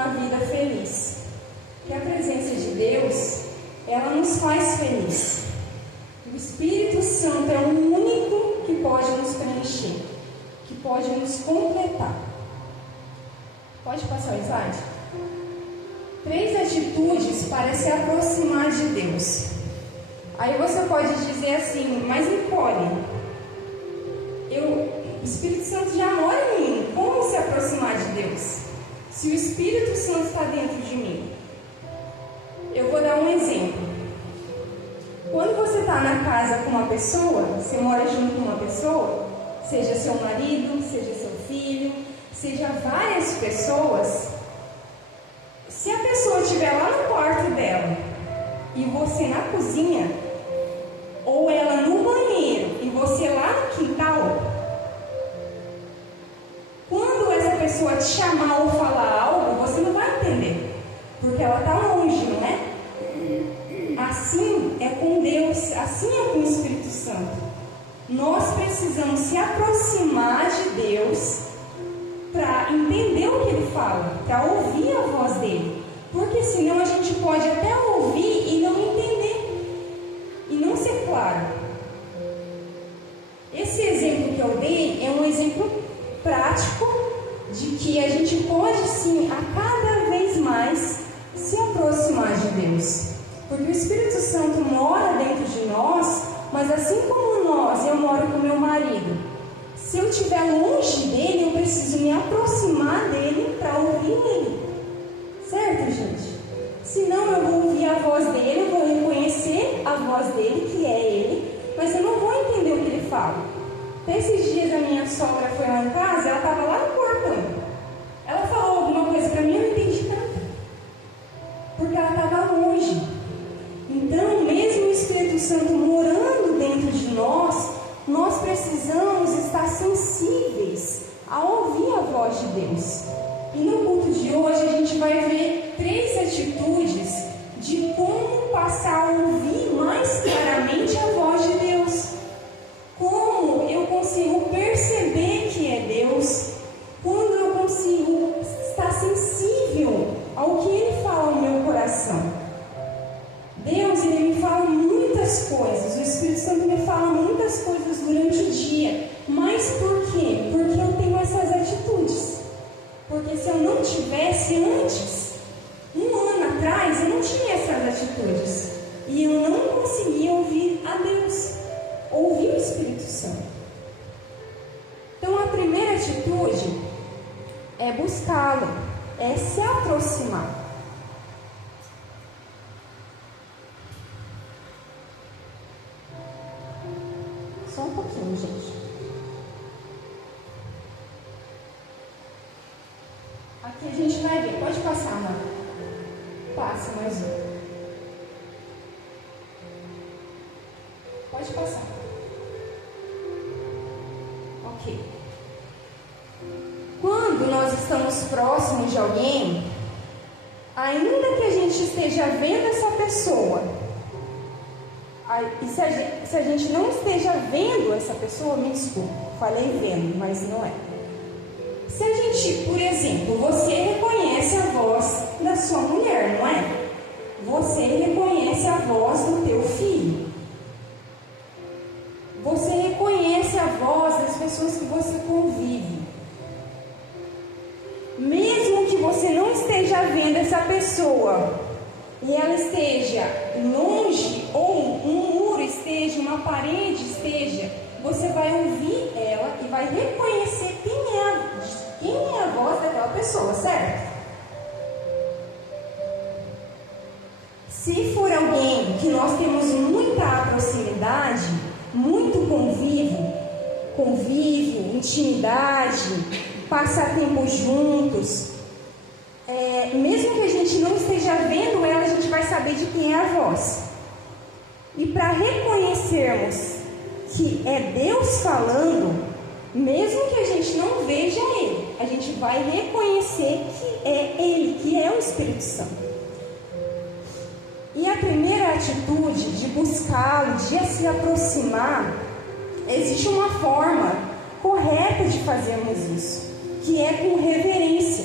uma vida feliz. Que a presença de Deus, ela nos faz feliz. O Espírito Santo é o único que pode nos preencher, que pode nos completar. Pode passar o slide? 3 atitudes para se aproximar de Deus. Aí você pode dizer assim, mas Nicole, o Espírito Santo já mora em mim, como se aproximar de Deus? Se o Espírito Santo está dentro de mim. Eu vou dar um exemplo. Quando você está na casa com uma pessoa, você mora junto com uma pessoa, seja seu marido, seja seu filho, seja várias pessoas, se a pessoa estiver lá no quarto dela e você na cozinha, ou ela no banheiro e você lá no quintal, quando essa pessoa te chamar ou falar algo, você não vai entender, porque ela está longe, não é? Assim é com Deus, assim é com o Espírito Santo. Nós precisamos se aproximar de Deus para entender o que Ele fala, para ouvir a voz dEle. Porque senão a gente pode até ouvir e não entender, e não ser claro. Esse exemplo que eu dei é um exemplo prático de que a gente pode sim, a cada vez mais, se aproximar de Deus. Porque o Espírito Santo mora dentro de nós, mas assim como nós, eu moro com meu marido. Se eu estiver longe dele, eu preciso me aproximar dele para ouvir ele. Certo, gente? Senão eu vou ouvir a voz dele, eu vou reconhecer a voz dele, que é ele, mas eu não vou entender o que ele fala. Até esses dias a minha sogra foi lá em casa, ela estava lá no portão. Ela falou alguma coisa para mim, eu não entendi nada. Porque ela estava longe. Então, mesmo o Espírito Santo morando dentro de nós, nós precisamos estar sensíveis a ouvir a voz de Deus. E no culto de hoje a gente vai ver 3 atitudes de como passar a ouvir mais claramente a voz de Deus. Como eu consigo perceber que é Deus, quando eu consigo estar sensível ao que Ele fala no meu coração. Deus, Ele me fala muitas coisas, o Espírito Santo me fala muitas coisas durante o dia. Mas por quê? Porque eu tenho essas atitudes. Porque se eu não tivesse antes, 1 ano atrás, eu não tinha essas atitudes. E eu não conseguia ouvir a Deus, ouvir o Espírito Santo. Então a primeira atitude é buscá-lo, é se aproximar. Só um pouquinho, gente. Aqui a gente vai ver. Pode passar, Ana. Passa mais um. Pode passar. Ok. Quando nós estamos próximos de alguém, ainda que a gente esteja vendo essa pessoa, e se a gente não esteja vendo essa pessoa, me desculpe, falei vendo, mas não é. Se a gente, por exemplo, você reconhece a voz da sua mulher, não é? Você reconhece a voz do teu filho. Você reconhece a voz das pessoas que você convive. Mesmo que você não esteja vendo essa pessoa, e ela esteja longe, ou um muro esteja, uma parede esteja, você vai ouvir ela e vai reconhecer quem é a voz daquela pessoa, certo? Se for alguém que nós temos muita proximidade, muito convívio, intimidade, passar tempo juntos, mesmo que a gente não esteja vendo ela, a gente vai saber de quem é a voz. E para reconhecermos que é Deus falando, mesmo que a gente não veja Ele, a gente vai reconhecer que é Ele, que é o Espírito Santo. E a primeira atitude de buscá-lo, de se aproximar, existe uma forma correta de fazermos isso, que é com reverência.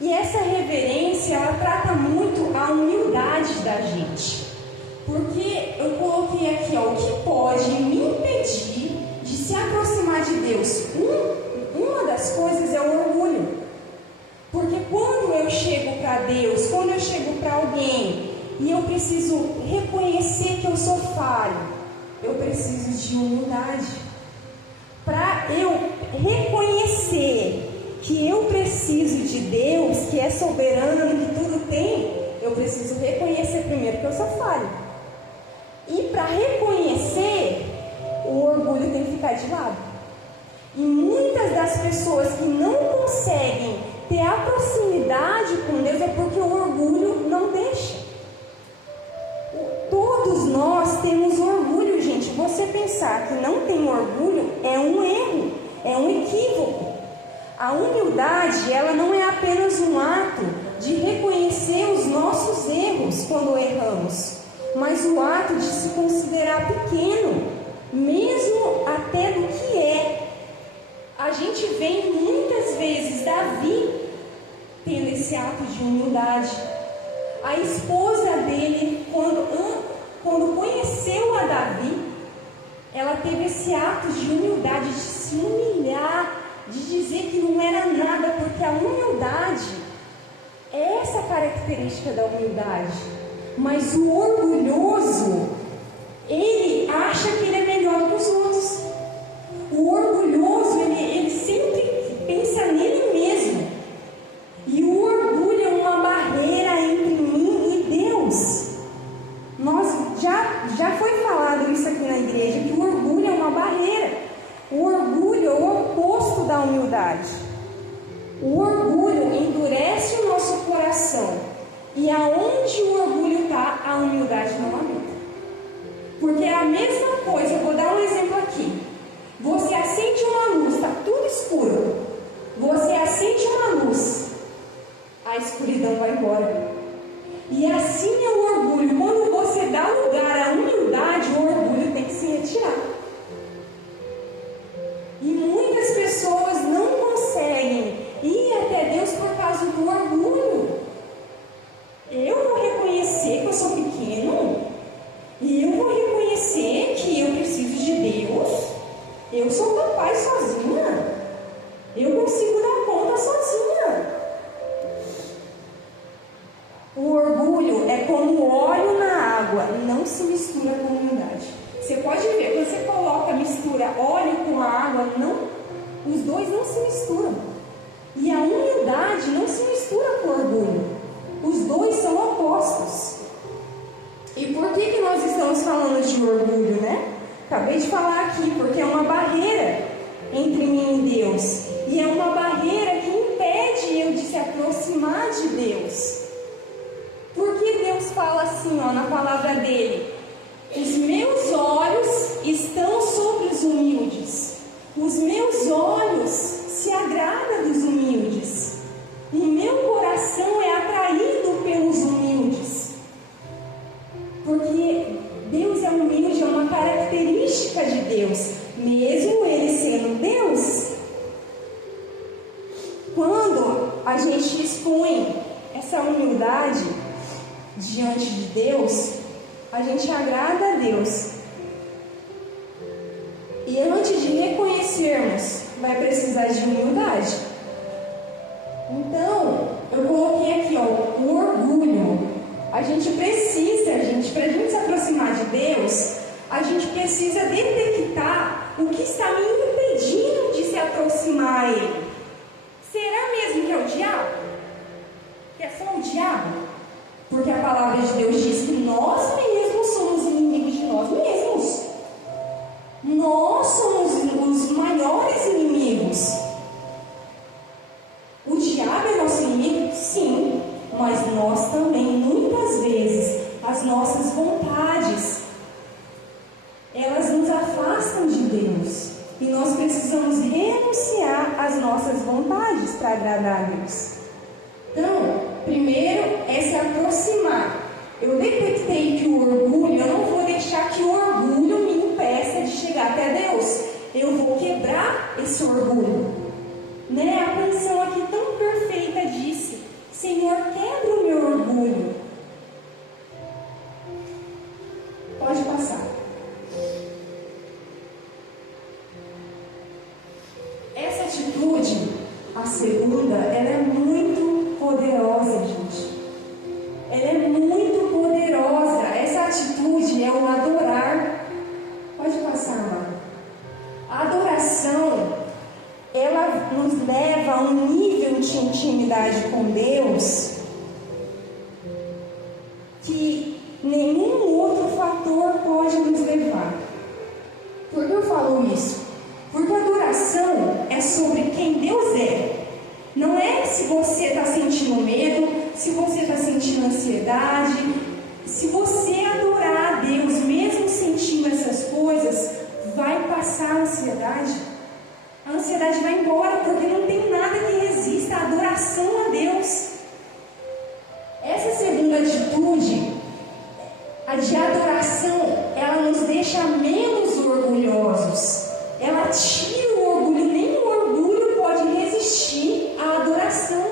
E E essa reverência, ela trata muito a humildade da gente. Porque eu coloquei aqui, ó, o que pode me impedir de se aproximar de Deus. Uma das coisas é o orgulho. Porque quando eu chego para Deus, quando eu chego para alguém e eu preciso reconhecer que eu sou falho, eu preciso de humildade. Para eu reconhecer que eu preciso de Deus, que é soberano, que tudo tem, eu preciso reconhecer primeiro que eu sou falho. E para reconhecer, o orgulho tem que ficar de lado. E muitas das pessoas que não conseguem ter a proximidade com Deus é porque o orgulho não deixa. Todos nós temos orgulho, gente. Você pensar que não tem orgulho é um erro, é um equívoco. A humildade, ela não é apenas um ato de reconhecer os nossos erros quando erramos, mas o ato de se considerar pequeno, mesmo até do que é. A gente vê muitas vezes Davi tendo esse ato de humildade. A esposa dele, quando conheceu a Davi, ela teve esse ato de humildade, de se humilhar, de dizer que não era nada, porque a humildade é essa característica da humildade. Mas o orgulhoso, ele acha que ele é melhor que os outros. O orgulhoso, ele sempre pensa nele mesmo. E o orgulho é uma barreira entre mim e Deus. Já foi falado isso aqui na igreja, que o orgulho é uma barreira. O orgulho é o oposto da humildade. O orgulho endurece o nosso coração. E aonde o orgulho está, a humildade não habita. Porque é a mesma coisa, eu vou dar um exemplo aqui. Você acende uma luz, está tudo escuro. Você acende uma luz, a escuridão vai embora. E assim é o orgulho. Quando você dá lugar à humildade, o orgulho tem que se retirar. E muitas pessoas não conseguem ir até Deus por causa do orgulho. Eu vou reconhecer que eu sou pequeno, e eu vou reconhecer que eu preciso de Deus. Eu sou capaz sozinha. Eu consigo dar conta sozinha. O orgulho é como óleo na água, não se mistura com humildade. Você pode ver, quando você mistura óleo com a água, os dois não se misturam. E a humildade não se mistura com o orgulho. Os dois são opostos. E por que nós estamos falando de orgulho, né? Acabei de falar aqui, porque é uma barreira entre mim e Deus. E é uma barreira que impede eu de se aproximar de Deus. Porque Deus fala assim, ó, na palavra dele: os meus olhos estão sobre os humildes. Os meus olhos se agradam dos humildes. O meu coração é atraído pelos humildes. Porque Deus é humilde, é uma característica de Deus, mesmo Ele sendo Deus. Quando a gente expõe essa humildade diante de Deus, a gente agrada a Deus. E antes de reconhecermos, vai precisar de humildade. Então, eu coloquei aqui, ó, o orgulho. A gente precisa, para a gente se aproximar de Deus, a gente precisa detectar o que está me impedindo de se aproximar a Ele. Será mesmo que é o diabo? Que é só o diabo? Porque a palavra de Deus diz que nós mesmos somos inimigos de nós mesmos. Nós somos os maiores inimigos. O diabo é nosso inimigo? Sim. Mas nós também, muitas vezes, as nossas vontades, elas nos afastam de Deus. E nós precisamos renunciar às nossas vontades para agradar a Deus. Então, primeiro é se aproximar. Eu detectei que o orgulho, eu não vou deixar que o orgulho me impeça de chegar até Deus. Eu vou quebrar esse orgulho. Né? A canção aqui tão perfeita disse Senhor, quebra o meu orgulho. Pode passar. Essa atitude, a segunda, ela é muito poderosa, gente. Ela é muito poderosa. Essa atitude é o adorar. Pode passar, amado. A adoração, ela nos leva a um nível de intimidade com Deus que nenhum outro fator pode nos levar. Por que eu falo isso? Porque a adoração é sobre quem Deus é. Não é se você está sentindo medo, se você está sentindo ansiedade. Se você adorar a Deus, mesmo sentindo essas coisas, vai passar a ansiedade. A ansiedade vai embora, porque não tem nada que resista à adoração a Deus. Essa segunda atitude, a de adoração, ela nos deixa menos orgulhosos. Ela tira o orgulho, nem o orgulho pode resistir à adoração.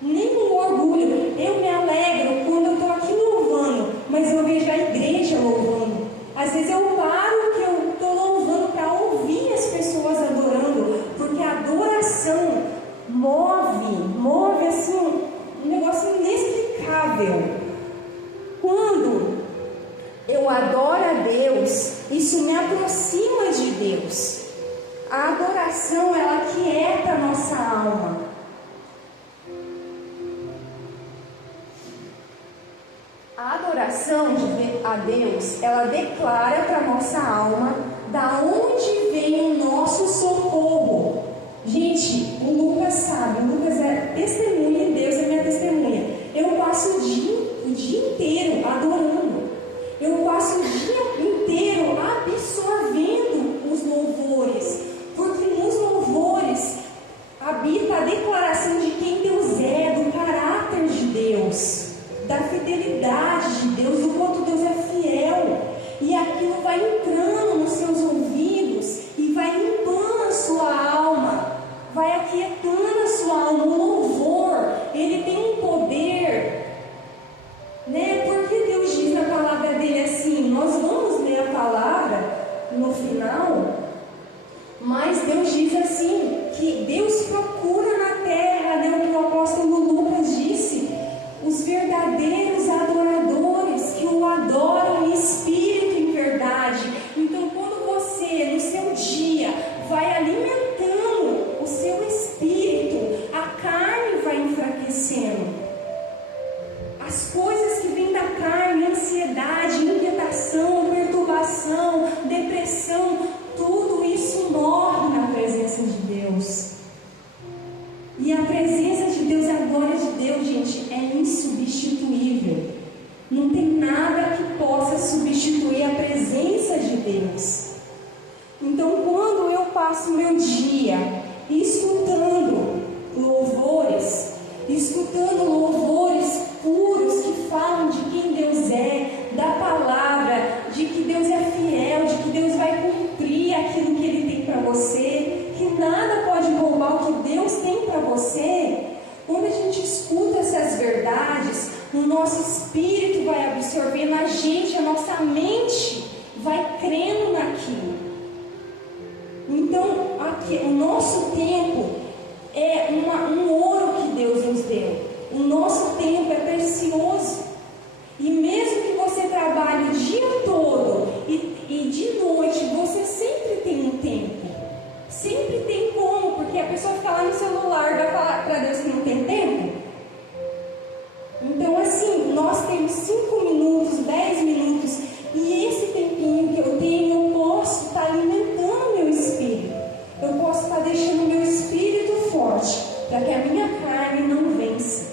Nem o orgulho. Eu me alegro quando eu estou aqui louvando, mas eu vejo a igreja louvando. Às vezes eu paro que eu estou louvando para ouvir as pessoas adorando, porque a adoração move assim, um negócio inexplicável. Quando eu adoro a Deus, isso me aproxima de Deus. A adoração, ela quieta a nossa alma. A adoração a Deus, ela declara para a nossa alma da onde vem o nosso socorro. Gente, o Lucas sabe, o Lucas é testemunha de Deus, é minha testemunha. Eu passo o dia inteiro adorando. Eu passo o dia inteiro absorvendo os louvores, porque nos louvores habita a declaração de quem Deus é, do caráter de Deus, da fidelidade de Deus, do quanto Deus é fiel. E aquilo vai entrando nos seus ouvidos e vai limpando a sua alma, vai aquietando a sua alma. O louvor, ele tem um poder, né? Porque Deus diz na palavra dele assim, nós vamos ler a palavra no final, mas Deus diz assim, que Deus procura na terra, né? O que o apóstolo Lucas disse, os verdadeiros adoradores que o adoram em espírito e em verdade. Então, quando você, no seu dia, vai alimentando o seu espírito, a carne vai enfraquecendo. As coisas que vêm da carne, ansiedade, inquietação, perturbação, depressão, tudo isso morre na presença de Deus. E a presença de Deus, a glória de Deus, gente, é insubstituível. Não tem nada que possa substituir a presença de Deus. Então, quando eu passo meu dia escutando louvores puros que falam de quem Deus é, da palavra, de que Deus é fiel, de que Deus vai cumprir aquilo que Ele tem para você, que nada pode roubar o que Deus tem para você. Quando a gente escuta essas verdades, o nosso espírito vai absorvendo a gente, a nossa mente vai crendo naquilo. Então, aqui, o nosso tempo é um ouro que Deus nos deu. O nosso tempo é precioso. E mesmo que você trabalhe o dia todo e de noite, você sempre tem um tempo. Sempre tem como, porque a pessoa fica lá no celular, vai falar para Deus que não tem tempo? Então, assim, nós temos 5 minutos, 10 minutos, e esse tempinho que eu tenho, eu posso estar alimentando meu espírito. Eu posso estar deixando meu espírito forte, para que a minha carne não vença.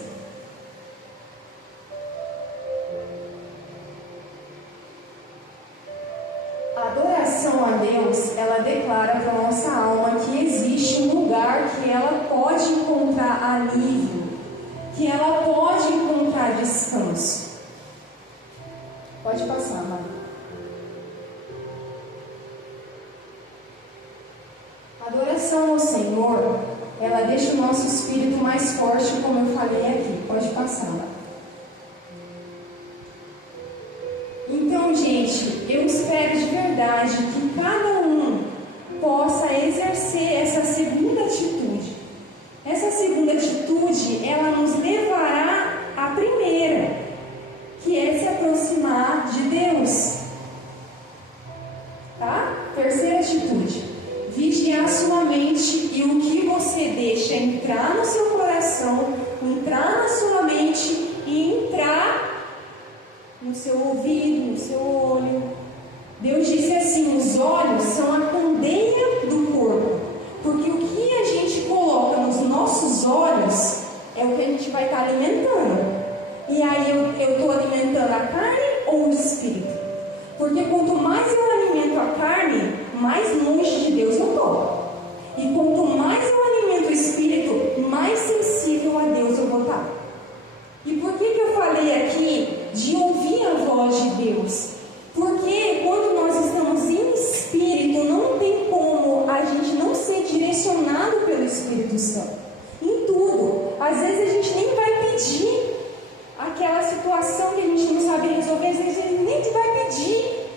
A adoração a Deus, ela declara para a nossa alma que existe um lugar que ela pode encontrar alívio, que ela pode encontrar descanso. Pode passar, Maria. A adoração ao Senhor, ela deixa o nosso espírito mais forte, como eu falei aqui. Pode passar lá. Então, gente, eu espero de verdade que cada um possa exercer essa segunda atitude. Essa segunda atitude, ela nos levará à primeira, que é se aproximar de Deus. Tá? Terceira atitude: vigiar sua mente e o que você deixa entrar no seu coração, entrar na sua mente e entrar no seu ouvido, no seu olho. Deus disse assim: os olhos são a candeia do corpo, porque o que a gente coloca nos nossos olhos é o que a gente vai estar alimentando. E aí eu estou alimentando a carne ou o espírito? Porque quanto mais eu alimento a carne, mais longe de Deus eu estou. E quanto mais eu alimento o espírito, mais sensível a Deus eu vou estar. E por que eu falei aqui de ouvir a voz de Deus? Porque quando nós estamos em espírito, não tem como a gente não ser direcionado pelo Espírito Santo. Em tudo. Às vezes a gente nem vai pedir aquela situação que a gente não sabe resolver, às vezes a gente nem vai pedir,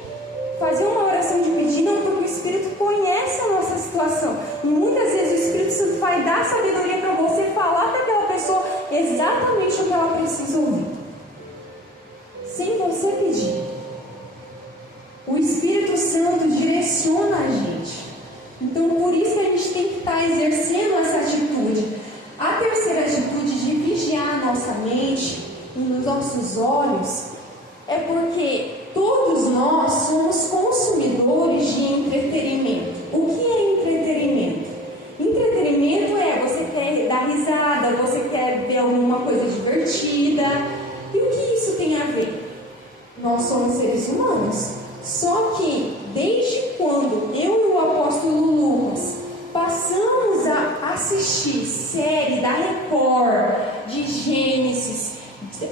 fazer uma oração de pedir, não, porque o Espírito conhece a nossa situação. E muitas vezes o Espírito Santo vai dar sabedoria para você falar para aquela pessoa exatamente o que ela precisa ouvir, sem você pedir. O Espírito Santo direciona a gente. Então, por isso que a gente tem que estar exercendo essa atitude. A terceira atitude de vigiar a nossa mente e nos nossos olhos é porque todos nós somos consumidores de entretenimento. O que é entretenimento? Entretenimento é você quer dar risada, você quer ver alguma coisa divertida. E o que isso tem a ver? Nós somos seres humanos. Só que desde quando eu e o apóstolo Lucas passamos a assistir série da Record, de Gênesis,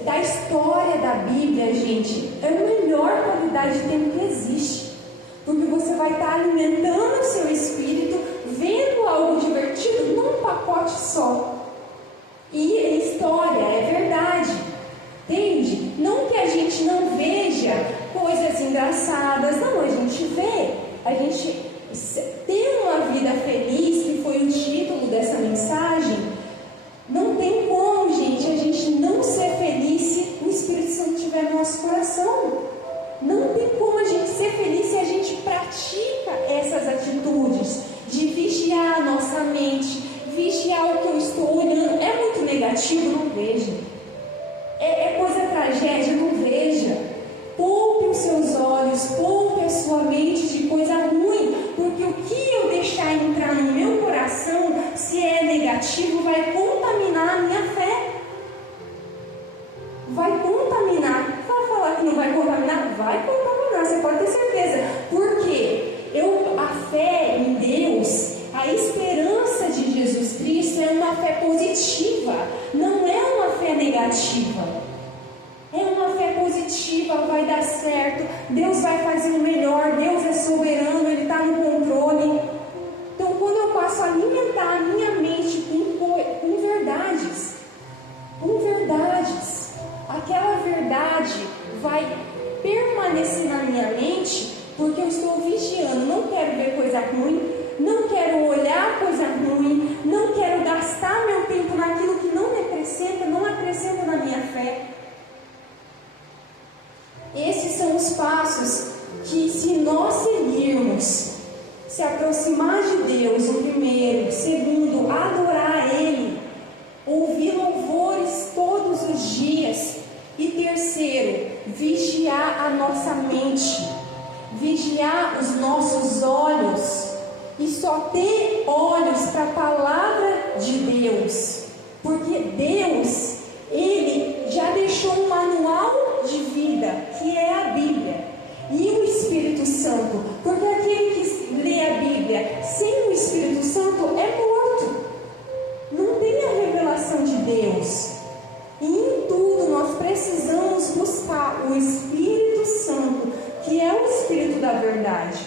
da história da Bíblia, gente, é a melhor qualidade de tempo que existe. Porque você vai estar alimentando o seu espírito, vendo algo divertido num pacote só. E é história, é verdade. Entende? Não que a gente não veja coisas engraçadas, não, a gente vê. A gente ter uma vida feliz, que foi o título dessa mensagem. Não tem como, gente, a gente não ser feliz se o Espírito Santo estiver no nosso coração. Não tem como a gente ser feliz se a gente pratica essas atitudes de vigiar a nossa mente, vigiar o que eu estou olhando. É muito negativo? Não veja. É coisa tragédia? Não veja. Poupe os seus olhos, poupe a sua mente de coisa ruim, porque o que eu deixar entrar no meu coração, se é negativo, vai contaminar a minha fé. Vai contaminar. Vai falar que não vai contaminar? Vai contaminar, você pode ter certeza. Porque a fé em Deus, a esperança de Jesus Cristo é uma fé positiva, não é uma fé negativa. É uma fé positiva, vai dar certo, Deus vai fazer o melhor, Deus é soberano, Ele está no controle. Então, quando eu passo a alimentar a minha mente com verdades, aquela verdade vai permanecer na minha mente, porque eu estou vigiando. Não quero ver coisa ruim, não quero olhar coisa ruim, não quero gastar meu tempo naquilo que não acrescenta na minha fé. Esses são os passos que, se nós seguirmos, se aproximar de Deus, o primeiro, o segundo, adorar a Ele, ouvir louvores todos os dias, e terceiro, vigiar a nossa mente, vigiar os nossos olhos, e só ter olhos para a palavra de Deus, porque Deus, Ele já deixou um manual de vida, que é a Bíblia, e o Espírito Santo, porque aquele que lê a Bíblia sem o Espírito Santo é morto, não tem a revelação de Deus. E em tudo nós precisamos buscar o Espírito Santo, que é o Espírito da verdade.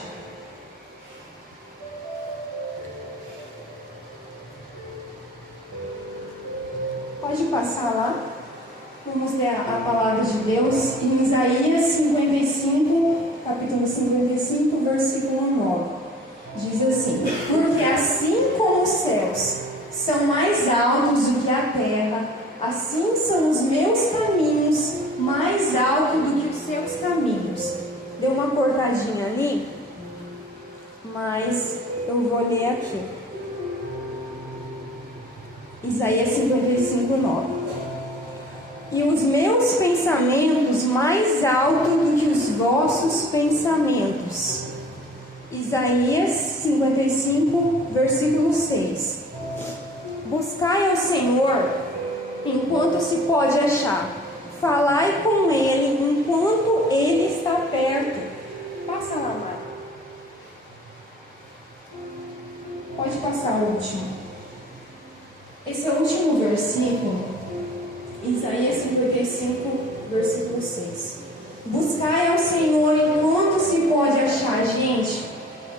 Pode passar lá. Vamos ler a palavra de Deus em Isaías 55, capítulo 55, versículo 9. Diz assim: porque assim como os céus são mais altos do que a terra, assim são os meus caminhos mais altos do que os seus caminhos. Deu uma cortadinha ali, mas eu vou ler aqui. Isaías 55, 9. E os meus pensamentos mais altos do que os vossos pensamentos. Isaías 55, versículo 6. Buscai ao Senhor enquanto se pode achar. Falai com Ele enquanto Ele está perto. Passa lá, Mar. Pode passar o último. Esse é o último versículo, Isaías 55, versículo 6. Buscai ao Senhor enquanto se pode achar. Gente,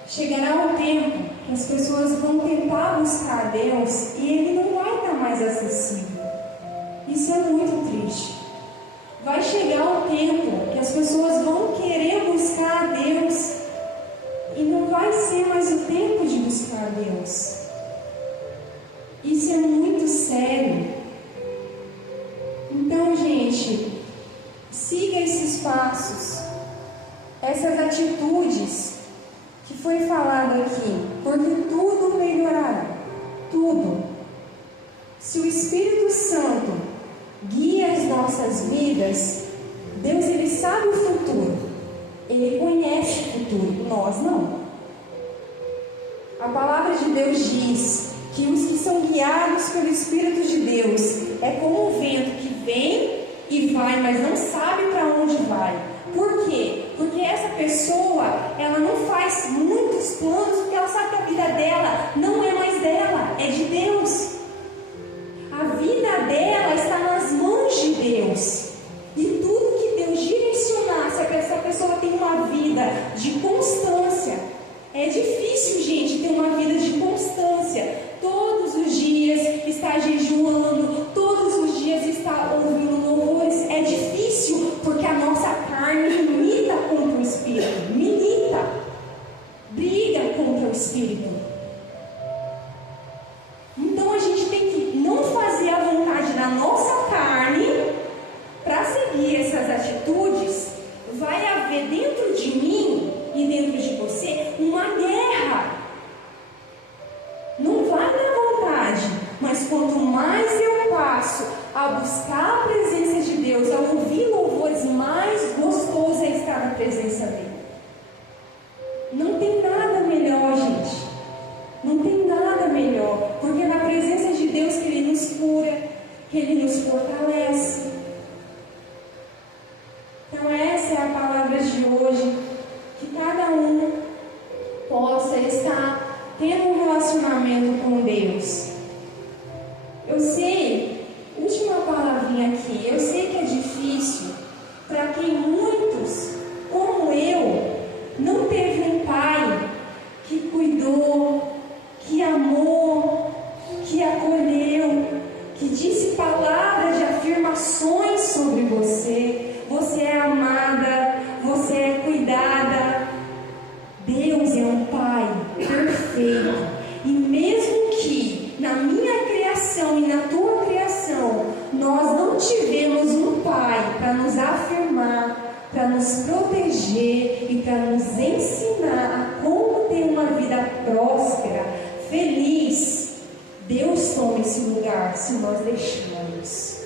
chegará o tempo que as pessoas vão tentar buscar a Deus e Ele não vai estar mais acessível. Isso é muito triste. Vai chegar o tempo que as pessoas vão querer buscar a Deus e não vai ser mais o tempo de buscar a Deus. Isso é muito sério. Então, gente, siga esses passos, essas atitudes que foi falado aqui, porque tudo melhorará. Tudo. Se o Espírito Santo guia as nossas vidas, Deus, Ele sabe o futuro. Ele conhece o futuro, nós não. A palavra de Deus diz que os que são guiados pelo Espírito de Deus é como um vento que vem e vai, mas não sabe para onde vai. Por quê? Porque essa pessoa, ela não faz muitos planos, porque ela sabe que a vida dela não é mais dela, é de Deus. A vida dela está nas mãos de Deus. E tudo que Deus direcionar, se essa pessoa tem uma vida de constância. É difícil, gente, ter uma vida de constância. Todos os dias está jejuando, todos os dias está ouvindo louvores. É difícil porque a nossa carne milita contra o Espírito. Milita. Briga contra o Espírito. Então a gente tem que não fazer a vontade da nossa carne para seguir essas atitudes. Vai haver dentro de mim e dentro de você uma guerra. Não vai dar vontade, mas quanto mais eu passo a buscar a presença de Deus, a ouvir louvores, mais gostoso é estar na presença dele. Não tem nada melhor, gente. Não tem nada melhor, porque é na presença de Deus que Ele nos cura, que Ele nos fortalece. Então essa é a palavra de hoje, que cada um possa estar tendo um relacionamento com Deus. Eu sei, última palavrinha aqui, eu sei que é difícil para quem muitos, como eu, não teve um pai que cuidou, que amou, que acolheu, que disse palavras de afirmações sobre você. Você é amada, você é cuidada. Deus é um Pai perfeito. E mesmo que na minha criação e na tua criação nós não tivemos um Pai para nos afirmar, para nos proteger e para nos ensinar a como ter uma vida próspera, feliz, Deus toma esse lugar se nós deixarmos.